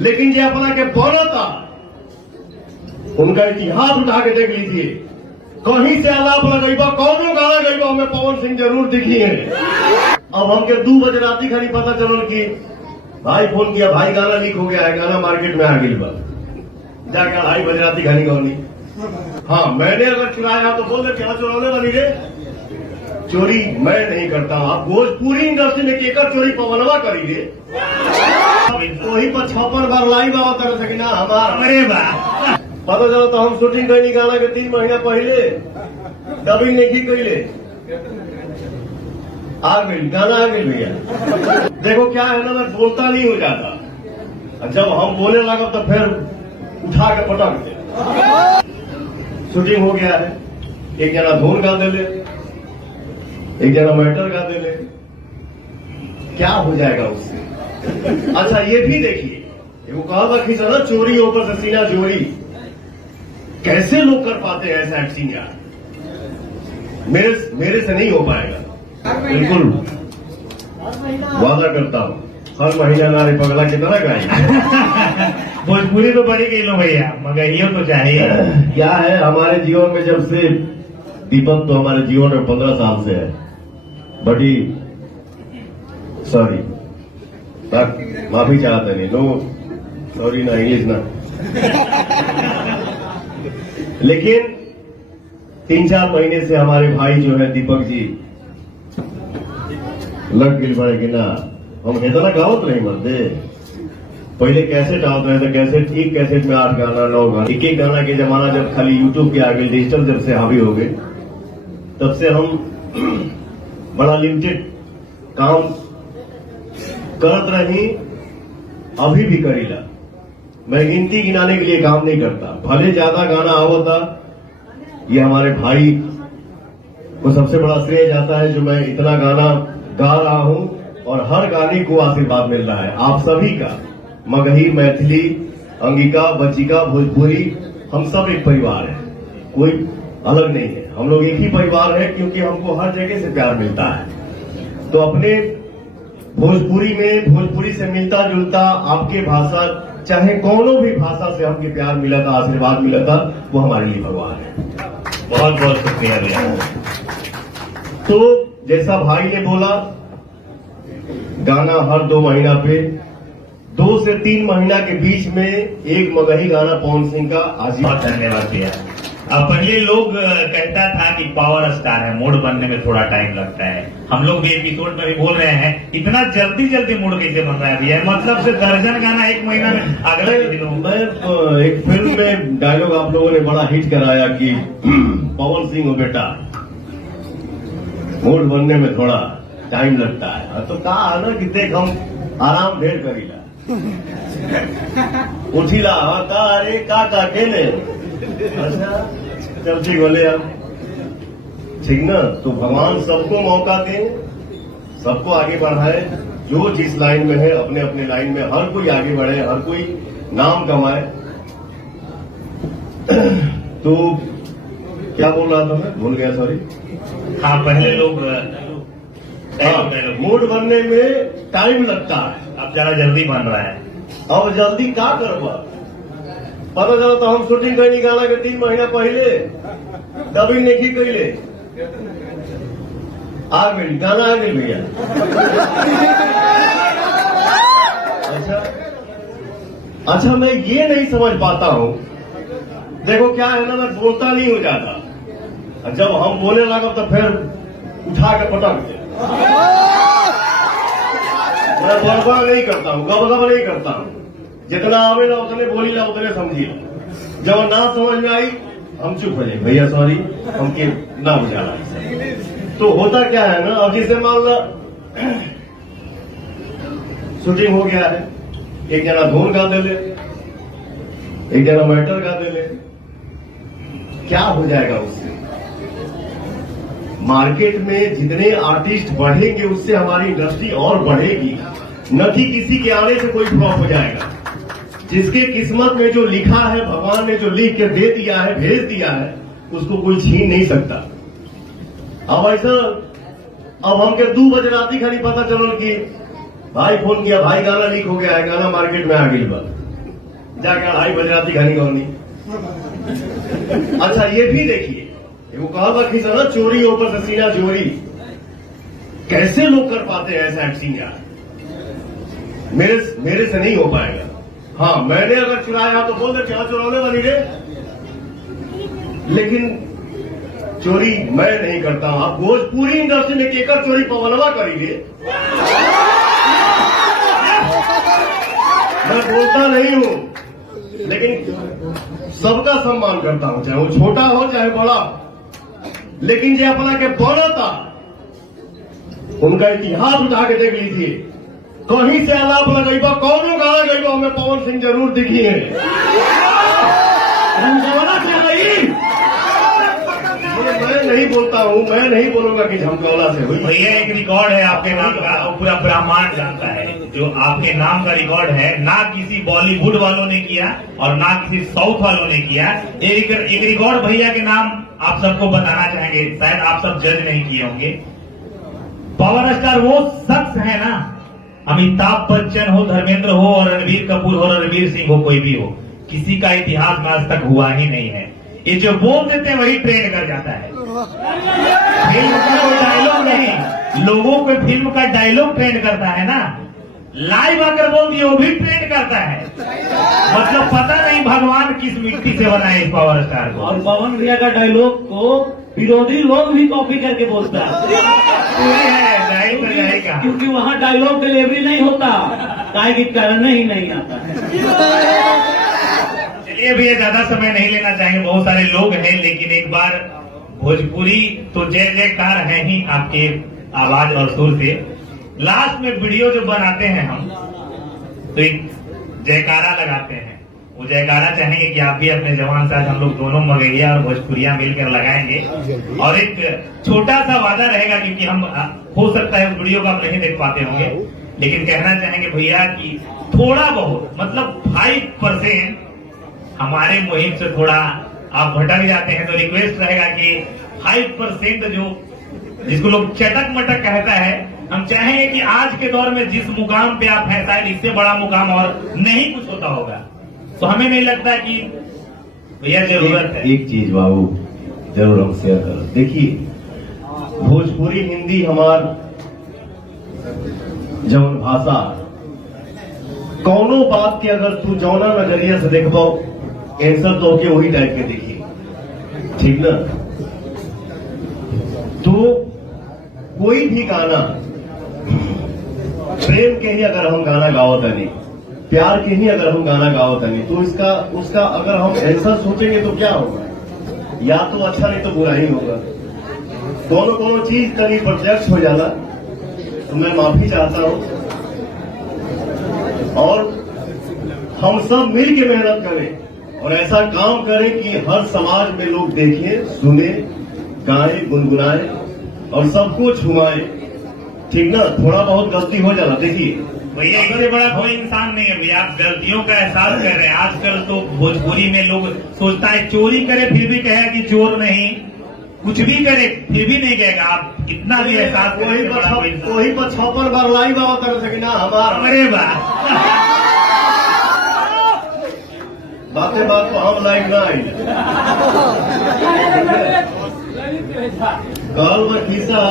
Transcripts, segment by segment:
लेकिन जे अपना के बनता उनका इतिहास उठा के देख लीजिए। कहीं से आलाप लगेगा, कौनो गाना गईबा हमें पवन सिंह जरूर दिखी है। अब हमके 2 बजे राती खाली पता चलल कि भाई फोन किया, भाई गाना लीक हो गया है, गाना मार्केट में आ गई बा। जाके 2:30 बजे राती खानी गौनी। हाँ, मैंने अगर चुराया तो बोल दे क्या चुराने वाली रे। चोरी मैं नहीं करता हूं। आप भोजपुरी इंडस्ट्री में केकर चोरी पवनवा करी रे। वही पर 56 बार लाइव आवा कर सकी ना हमारे पता चलो तो हम शूटिंग करनी गाना के 3 महीना पहले डबिंग नहीं कैले आ गई, गाना आ गई भैया। देखो क्या है ना, मैं बोलता नहीं हो जाता, जब हम बोलने लगा तो फिर उठा के पटक दे। शूटिंग हो गया है, एक जना धुन गा दे ले, एक जना मैटर गा दे ले, क्या हो जाएगा उससे। अच्छा ये भी देखिए, वो कहा था खींचा ना चोरी ऊपर से सीना चोरी, कैसे लोग कर पाते हैं ऐसा एक्टिंग यार। मेरे से नहीं हो पाएगा, बिल्कुल वादा करता हूँ। हर महीना नारे पगला की तरह गाएंगे। भोजपुरी तो बड़ी गई लो भैया, मगर ये तो चाहिए। क्या है हमारे जीवन में, जब से दीपक तो हमारे जीवन में 15 साल से है। बड़ी सॉरी, माफी चाहते नहीं, नो सॉरी ना, इंग्लिश ना। लेकिन 3-4 महीने से हमारे भाई जो है दीपक जी लग गिल पड़े कि ना हम इतना गावत नहीं मरते। पहले कैसेट आवत रहे थे, कैसेट एक कैसेट में 8 गाना 9 गाना, एक गाना के जमाना जब खाली यूट्यूब के आगे डिजिटल जब से हावी हो गए, तब से हम बड़ा लिमिटेड काम करत रही, अभी भी करीला। मैं गिनती गिनाने के लिए काम नहीं करता, भले ज्यादा गाना आवता, ये हमारे भाई को सबसे बड़ा श्रेय जाता है जो मैं इतना गाना गा रहा हूं और हर गाने को आशीर्वाद मिल रहा है आप सभी का। मगही, मैथिली, अंगिका, बच्चिका, भोजपुरी, हम सब एक परिवार है, कोई अलग नहीं है। हम लोग एक ही परिवार है क्योंकि हमको हर जगह से प्यार मिलता है। तो अपने भोजपुरी में भोजपुरी से मिलता जुलता आपके भाषा, चाहे कोनो भी भाषा से हमके प्यार मिला था, आशीर्वाद मिला था, वो हमारे लिए भगवान है। बहुत बहुत शुक्रिया भैया। तो जैसा भाई ने बोला, गाना हर 2 महीना पे, 2 से 3 महीना के बीच में एक मगही गाना पवन सिंह का आज। बहुत धन्यवाद भैया। पहले लोग कहता था कि पावर स्टार है, मूड बनने में थोड़ा टाइम लगता है। हम लोग भी एपिसोड में भी बोल रहे हैं, इतना जल्दी जल्दी मूड कैसे बन रहा है भैया, मतलब से दर्जन गाना 1 महीना में। अगले दिनों मैं एक फिल्म में डायलॉग आप लोगों ने बड़ा हिट कराया कि पवन सिंह हो बेटा, मूड बनने में थोड़ा टाइम लगता है। तो कहा ना कि देख हम आराम ढेर करीला, उठीला का अरे का केले। अच्छा चल ठीक बोले अब, ठीक ना। तो भगवान सबको मौका दे, सबको आगे बढ़ाए, जो जिस लाइन में है अपने अपने लाइन में हर कोई आगे बढ़े, हर कोई नाम कमाए। तो क्या बोल रहा था मैं, भूल गया, सॉरी। हाँ, पहले लोग मूड बनने में टाइम लगता है, अब जरा जल्दी बन रहा है। और जल्दी क्या करवा, पता चला तो हम शूटिंग करनी गाना के 3 महीना पहले डबिंग नहीं कैले आ गई, गाना आ गई भैया। अच्छा मैं ये नहीं समझ पाता हूं, देखो क्या है ना, मैं बोलता नहीं हो जाता, जब हम बोलने लगा तो फिर उठा के पटक दे। मैं बड़बड़ नहीं करता हूं, गबगब नहीं करता हूं, जितना आवेला उतने बोली ला, उतने समझी ला। जब ना समझ में आई हम चुप हो जाए, भैया सॉरी हमके ना बुझा रहा। तो होता क्या है ना, अब जिसे मान लो शूटिंग हो गया है, एक जना धुन गा दे ले, एक जना मैटर गा दे ले, क्या हो जाएगा उससे। मार्केट में जितने आर्टिस्ट बढ़ेंगे उससे हमारी इंडस्ट्री और बढ़ेगी, न कि किसी के आने से कोई फ्लॉप हो जाएगा। जिसके किस्मत में जो लिखा है, भगवान ने जो लिख के दे दिया है, भेज दिया है, उसको कोई छीन नहीं सकता। अब ऐसा, अब हमके 2 बजे राती खाली पता चलल कि भाई फोन किया, भाई गाना लीक हो गया है, गाना मार्केट में आ गई बा। जाके 2:30 बजे रात घनी गौनी। अच्छा ये भी देखिए, वो कहा खींचा ना, चोरी ऊपर से सीना चोरी, कैसे लोग कर पाते हैं ऐसा एक्टिंग यार? मेरे से नहीं हो पाएगा। हाँ मैंने अगर चुराया तो बोल दे क्या चुराने वाली रे, लेकिन चोरी मैं नहीं करता हूं। आप भोजपुरी इंडस्ट्री में केकर चोरी पवनवा करेंगे, मैं बोलता नहीं हूं, लेकिन सबका सम्मान करता हूं, चाहे वो छोटा हो चाहे बड़ा। लेकिन जो अपना के बड़ा था उनका इतिहास उठा के देख लीजिए, कहीं से आलाप लगेगा, कौन गाना गईबा हमें पवन सिंह जरूर दिखी है। मैं नहीं बोलता हूँ, मैं नहीं बोलूंगा कि झमकौला से हुई। भैया एक रिकॉर्ड है आपके नाम का, वो पूरा ब्रह्मांड जानता है, जो आपके नाम का रिकॉर्ड है, ना किसी बॉलीवुड वालों ने किया और ना किसी साउथ वालों ने किया। एक रिकॉर्ड भैया के नाम आप सबको बताना चाहेंगे, शायद आप सब जज नहीं किए होंगे। पावर स्टार वो शख्स है ना, अमिताभ बच्चन हो, धर्मेंद्र हो और रणबीर कपूर हो, रणवीर सिंह हो, कोई भी हो, किसी का इतिहास में आज तक हुआ ही नहीं है। ये जो बोल देते हैं वही ट्रेंड कर जाता है। फिल्म का कोई डायलॉग नहीं, लोगों को फिल्म का डायलॉग ट्रेंड करता है ना, लाइव आकर बोल दिए वो भी ट्रेंड करता है। मतलब पता नहीं भगवान किस मिट्टी से बनाए इस पावर स्टार को। और पवन भैया का डायलॉग को विरोधी लोग भी कॉपी करके बोलता है, क्योंकि वहाँ डायलॉग डिलीवरी नहीं होता, काय की करने ही नहीं आता है। चलिए भैया ज्यादा समय नहीं लेना चाहेंगे, बहुत सारे लोग हैं, लेकिन एक बार भोजपुरी तो जय जयकार है ही आपके आवाज और सुर से। लास्ट में वीडियो जो बनाते हैं हम तो एक जयकारा लगाते हैं, वो जयकारा चाहेंगे कि आप भी अपने जवान साथ हम लोग दोनों मगहिया और भोजपुरिया मिलकर लगाएंगे। और एक छोटा सा वादा रहेगा, क्योंकि हम हो सकता है उस वीडियो को आप नहीं देख पाते होंगे, लेकिन कहना चाहेंगे भैया कि थोड़ा बहुत मतलब 5% हमारे मुहिम से थोड़ा आप भटक जाते हैं, तो रिक्वेस्ट रहेगा कि 5% जो जिसको लोग चटक मटक कहता है, हम चाहेंगे कि आज के दौर में जिस मुकाम पे आप हैं, शायद इससे बड़ा मुकाम और नहीं कुछ होता होगा, तो हमें नहीं लगता कि भैया जरूरत है। एक चीज बाबू जरूर हम शेयर करो, देखिए भोजपुरी हिंदी हमार जौन भाषा, कौनो बात के अगर तू जौना नजरिया से देख पाओ आंसर तो के वही टाइप के देखिए, ठीक ना? तो कोई भी गाना प्रेम के ही अगर हम गाना गाओ तनी, प्यार के ही अगर हम गाना गाओ तनी, तो उसका अगर हम आंसर सोचेंगे तो क्या होगा? या तो अच्छा नहीं तो बुरा ही होगा। कोनो चीज तनी प्रत्यक्ष हो जाला, तो मैं माफी चाहता हूं, और हम सब मिल के मेहनत करें और ऐसा काम करें कि हर समाज में लोग देखें, सुने, गाएं, गुनगुनाएं और सबको छुमाएं, ठीक ना? थोड़ा बहुत गलती हो जाला, देखिए भैया इससे बड़ा कोई इंसान नहीं है भैया, आप गलतियों का एहसास कर रहे हैं। आजकल तो भोजपुरी में लोग सोचता है चोरी करे फिर भी कहे कि चोर नहीं, कुछ भी करे फिर भी नहीं कहेगा। आप कितना भी एहसास वही पर 56 बार लाइव आवा कर सके ना हमारा। अरे बात बातें बात तो हम लाइव ना आई कल व खीसा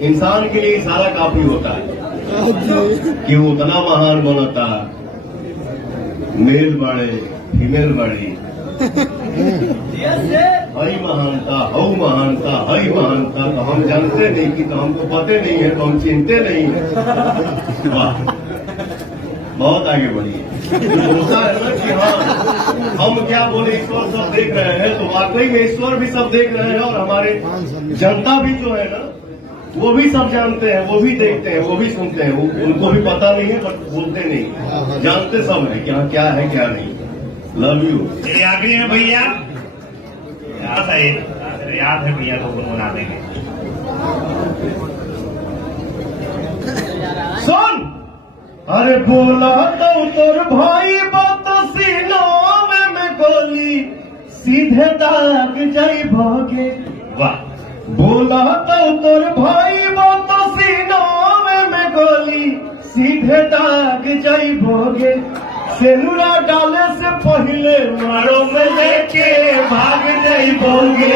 इंसान के लिए इशारा काफी होता है कि वो उतना महान बनता, मेल बड़े फीमेल बड़ी, हई महानता हऊ महानता हई महानता, तो हम जानते नहीं कि, तो हमको पते नहीं है, तो हम चिंते नहीं है। वाह बहुत आगे बढ़िए। होता है ना कि हाँ हम क्या बोले, ईश्वर सब देख रहे हैं, तो वाकई में ईश्वर भी सब देख रहे हैं, और हमारे जनता भी जो है ना वो भी सब जानते हैं, वो भी देखते हैं, वो भी सुनते हैं, उनको भी पता नहीं है बट बोलते नहीं, जानते सब है कि हाँ क्या है क्या नहीं। Love you. चलिए आखिरी में भैया याद है भैया को गुनगुना देंगे। सुन अरे बोला तो तोर भाई बात सीना में गोली सीधे दाग जाई भागे। वाह। बोला तो तोर भाई बात सीना में गोली सीधे दाग जाई भोगे, सेनुरा डाले से पहले मारो में लेके भाग नहीं बोगे,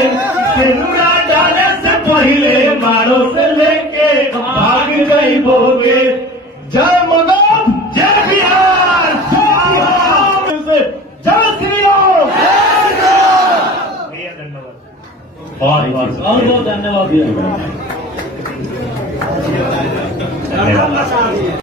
सेनुरा डाले से पहले मारो से लेके भाग नहीं बोगे। जय मगध, जय बिहार, जय श्री राम। भैया धन्यवाद, बहुत बहुत बहुत धन्यवाद भैया। धन्यवाद।